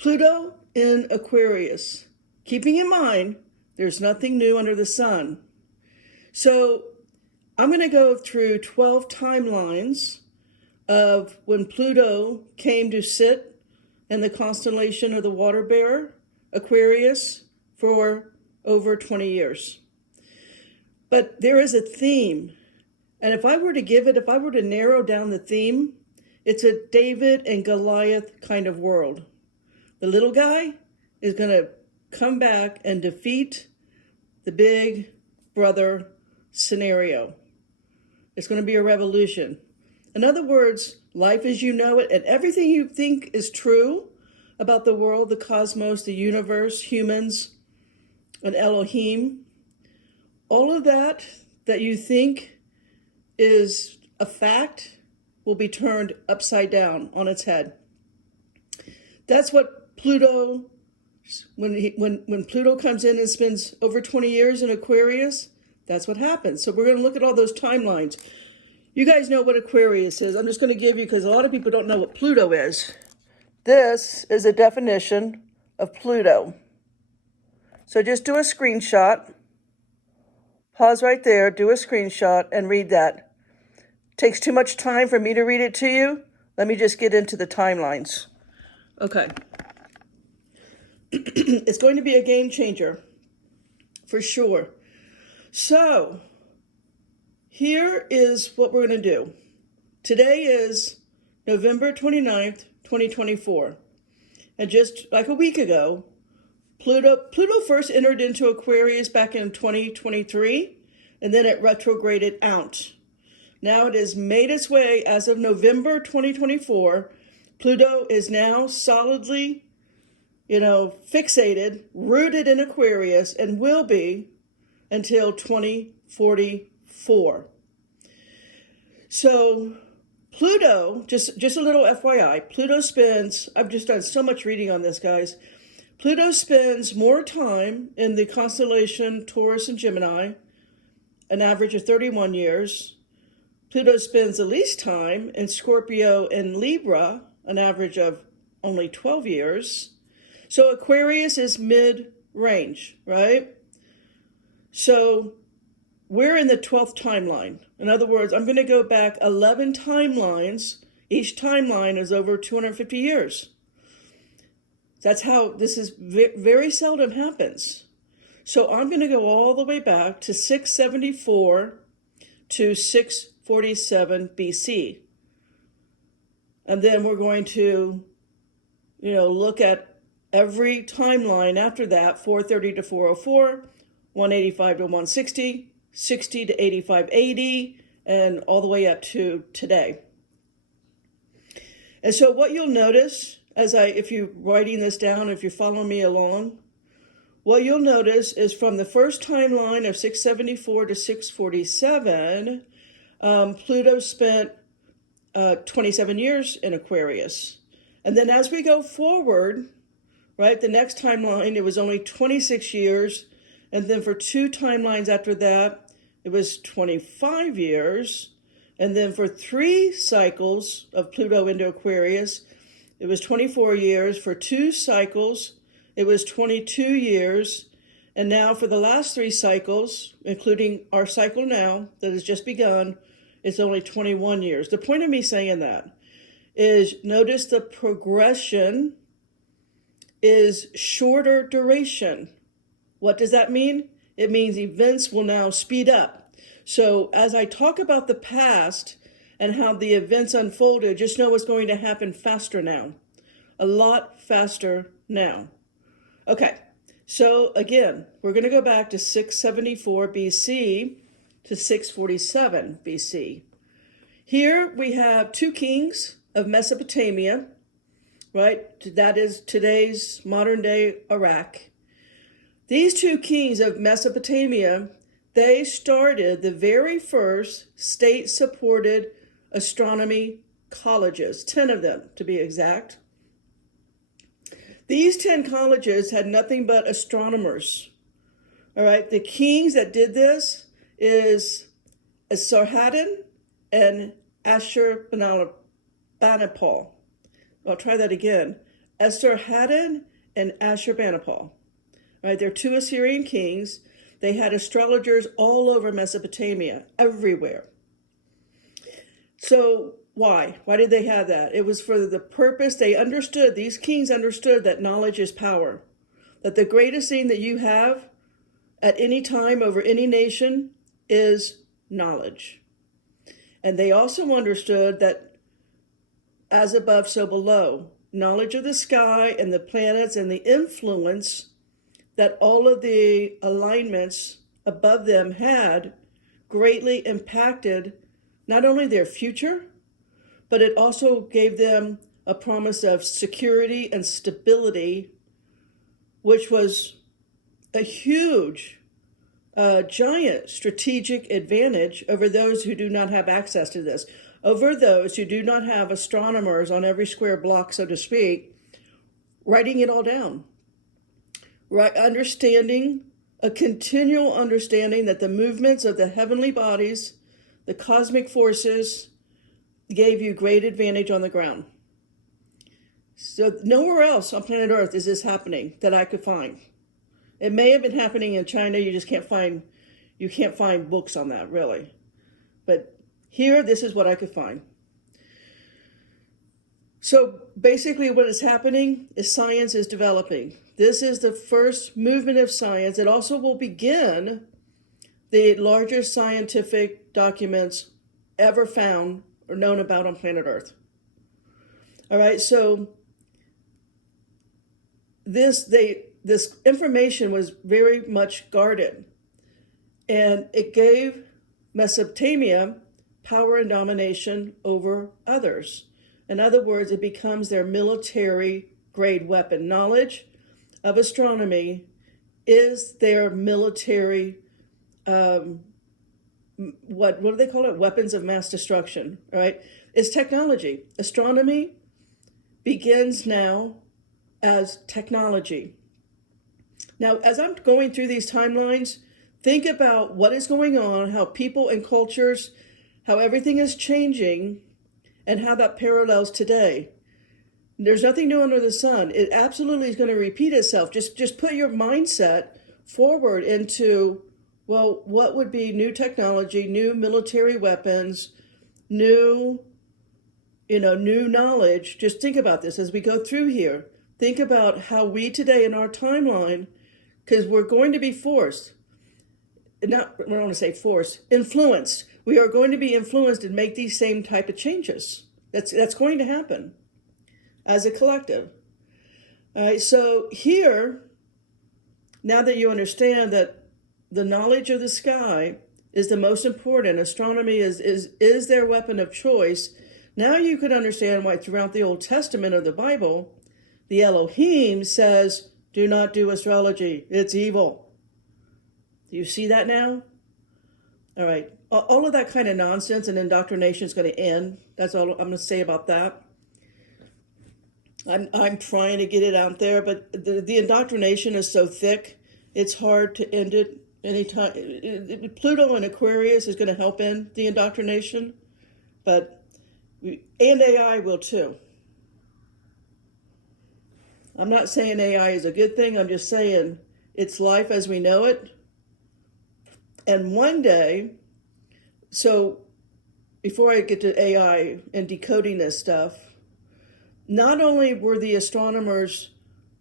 Pluto in Aquarius. Keeping in mind, there's nothing new under the sun. So I'm going to go through 12 timelines of when Pluto came to sit in the constellation of the water bearer, Aquarius, for over 20 years. But there is a theme. And if I were to narrow down the theme, it's a David and Goliath kind of world. The little guy is going to come back and defeat the big brother scenario. It's going to be a revolution. In other words, life as you know it and everything you think is true about the world, the cosmos, the universe, humans, and Elohim, all of that you think is a fact will be turned upside down on its head. That's what Pluto, when Pluto comes in and spends over 20 years in Aquarius, that's what happens. So we're going to look at all those timelines. You guys know what Aquarius is. I'm just going to give you, because a lot of people don't know what Pluto is. This is a definition of Pluto. So just do a screenshot. Pause right there, do a screenshot, and read that. Takes too much time for me to read it to you. Let me just get into the timelines. Okay. It's going to be a game changer, for sure. So, here is what we're going to do. Today is November 29th, 2024. And just like a week ago, Pluto first entered into Aquarius back in 2023, and then it retrograded out. Now it has made its way as of November 2024. Pluto is now solidly, fixated, rooted in Aquarius, and will be until 2044. So Pluto, just a little FYI, Pluto spends, I've just done so much reading on this, guys. Pluto spends more time in the constellation Taurus and Gemini, an average of 31 years. Pluto spends the least time in Scorpio and Libra, an average of only 12 years. So Aquarius is mid-range, right? So we're in the 12th timeline. In other words, I'm going to go back 11 timelines. Each timeline is over 250 years. That's how this is very seldom happens. So I'm going to go all the way back to 674 to 647 BC. And then we're going to, look at every timeline after that, 430 to 404, 185 to 160, 60 to 85 AD, and all the way up to today. And so what you'll notice, if you're writing this down, if you're following me along, what you'll notice is from the first timeline of 674 to 647, Pluto spent 27 years in Aquarius. And then as we go forward, right, the next timeline, it was only 26 years. And then for two timelines after that, it was 25 years. And then for three cycles of Pluto into Aquarius, it was 24 years. For two cycles, it was 22 years. And now for the last three cycles, including our cycle now that has just begun, it's only 21 years. The point of me saying that is notice the progression is shorter duration. What does that mean? It means events will now speed up. So as I talk about the past and how the events unfolded, just know what's going to happen faster now. A lot faster now. Okay, so again, we're going to go back to 674 BC to 647 BC. Here we have two kings of Mesopotamia, right? That is today's modern day Iraq. These two kings of Mesopotamia, they started the very first state-supported astronomy colleges, 10 of them to be exact. These 10 colleges had nothing but astronomers. All right, the kings that did this is Esarhaddon and Ashurbanipal. I'll try that again. Esarhaddon and Ashurbanipal. Right, they're two Assyrian kings. They had astrologers all over Mesopotamia, everywhere. So why? Why did they have that? It was for the purpose. They understood, these kings understood that knowledge is power. That the greatest thing that you have at any time over any nation is knowledge. And they also understood that as above, so below. Knowledge of the sky and the planets and the influence that all of the alignments above them had greatly impacted not only their future, but it also gave them a promise of security and stability, which was a huge, giant strategic advantage over those who do not have access to this, over those who do not have astronomers on every square block, so to speak, writing it all down. Right, understanding, a continual understanding that the movements of the heavenly bodies, the cosmic forces, gave you great advantage on the ground. So nowhere else on planet Earth is this happening that I could find. It may have been happening in China. You just can't find books on that, really. But here, this is what I could find. So basically what is happening is science is developing. This is the first movement of science. It also will begin the largest scientific documents ever found or known about on planet Earth. All right, so this information was very much guarded, and it gave Mesopotamia power and domination over others. In other words, it becomes their military grade weapon. Knowledge of astronomy is their military, what do they call it? Weapons of mass destruction, right? It's technology. Astronomy begins now as technology. Now, as I'm going through these timelines, think about what is going on, how people and cultures, how everything is changing, and how that parallels today. There's nothing new under the sun. It absolutely is going to repeat itself. Just put your mindset forward into, well, what would be new technology, new military weapons, new knowledge. Just think about this as we go through here. Think about how we today in our timeline, because we're going to be forced, I don't want to say forced, influenced. We are going to be influenced and make these same type of changes. That's going to happen as a collective. All right, so here, now that you understand that the knowledge of the sky is the most important, astronomy is their weapon of choice, now you could understand why throughout the Old Testament of the Bible, the Elohim says, do not do astrology, it's evil. Do you see that now? All right, all of that kind of nonsense and indoctrination is going to end. That's all I'm going to say about that. I'm trying to get it out there, but the indoctrination is so thick, it's hard to end it anytime. Pluto and Aquarius is going to help end the indoctrination, and AI will too. I'm not saying AI is a good thing. I'm just saying it's life as we know it. And one day, so before I get to AI and decoding this stuff, not only were the astronomers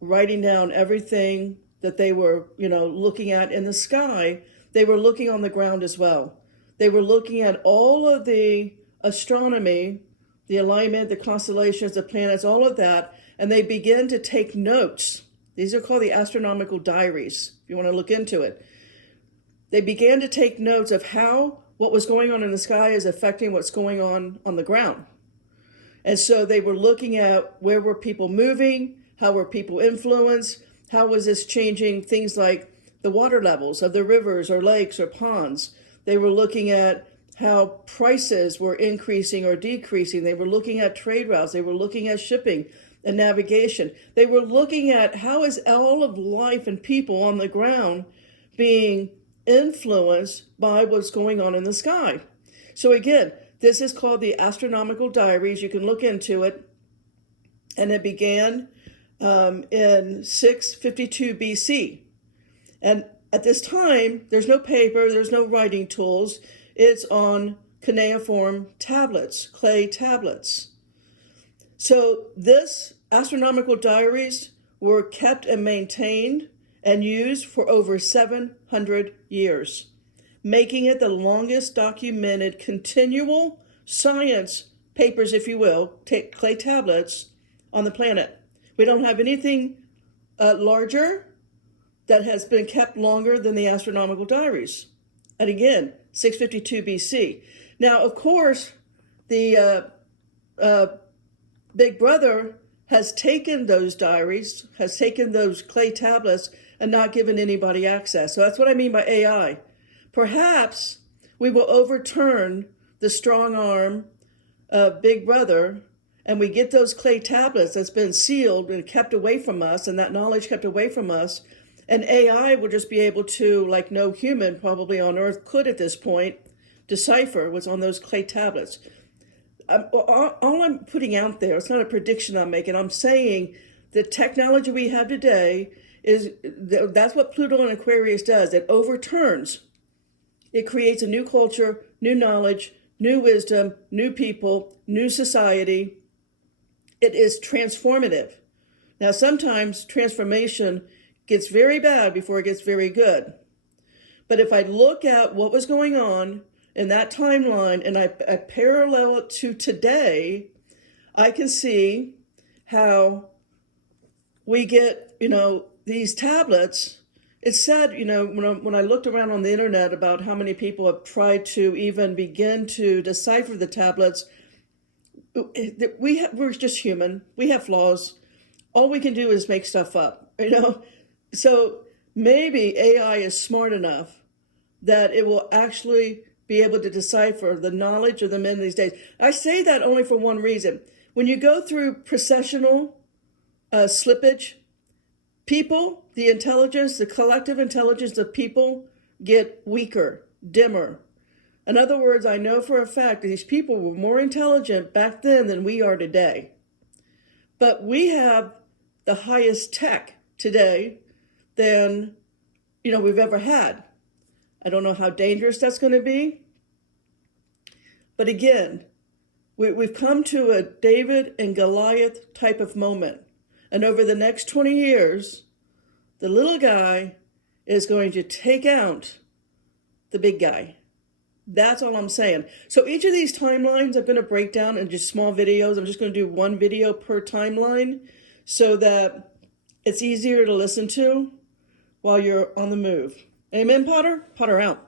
writing down everything that they were, looking at in the sky, they were looking on the ground as well. They were looking at all of the astronomy, the alignment, the constellations, the planets, all of that, and they began to take notes. These are called the astronomical diaries, if you want to look into it. They began to take notes of how what was going on in the sky is affecting what's going on the ground. And so they were looking at where were people moving, how were people influenced, how was this changing things like the water levels of the rivers or lakes or ponds. They were looking at how prices were increasing or decreasing. They were looking at trade routes. They were looking at shipping and navigation. They were looking at how is all of life and people on the ground being influenced by what's going on in the sky. So again, this is called the astronomical diaries. You can look into it. And it began in 652 BC. And at this time, there's no paper, there's no writing tools. It's on cuneiform tablets, clay tablets. So this astronomical diaries were kept and maintained and used for over 700 years, making it the longest documented continual science papers, if you will, clay tablets on the planet. We don't have anything larger that has been kept longer than the astronomical diaries. And again, 652 BC. Now, of course, the Big Brother has taken those diaries, has taken those clay tablets, and not given anybody access. So that's what I mean by AI. Perhaps we will overturn the strong arm of Big Brother, and we get those clay tablets that's been sealed and kept away from us, and that knowledge kept away from us, and AI will just be able to, like no human probably on Earth could at this point, decipher what's on those clay tablets. All I'm putting out there, it's not a prediction I'm making, I'm saying the technology we have today is, that's what Pluto and Aquarius does. It overturns. It creates a new culture, new knowledge, new wisdom, new people, new society. It is transformative. Now, sometimes transformation gets very bad before it gets very good. But if I look at what was going on in that timeline and I parallel it to today, I can see how we get, these tablets. It said, when I looked around on the internet about how many people have tried to even begin to decipher the tablets, we're just human. We have flaws. All we can do is make stuff up, So maybe AI is smart enough that it will actually be able to decipher the knowledge of the men these days. I say that only for one reason. When you go through processional slippage, people, the intelligence, the collective intelligence of people get weaker, dimmer. In other words, I know for a fact that these people were more intelligent back then than we are today. But we have the highest tech today than we've ever had. I don't know how dangerous that's going to be. But again, we've come to a David and Goliath type of moment. And over the next 20 years, the little guy is going to take out the big guy. That's all I'm saying. So each of these timelines I'm going to break down in just small videos. I'm just going to do one video per timeline so that it's easier to listen to while you're on the move. Amen, Potter? Potter out.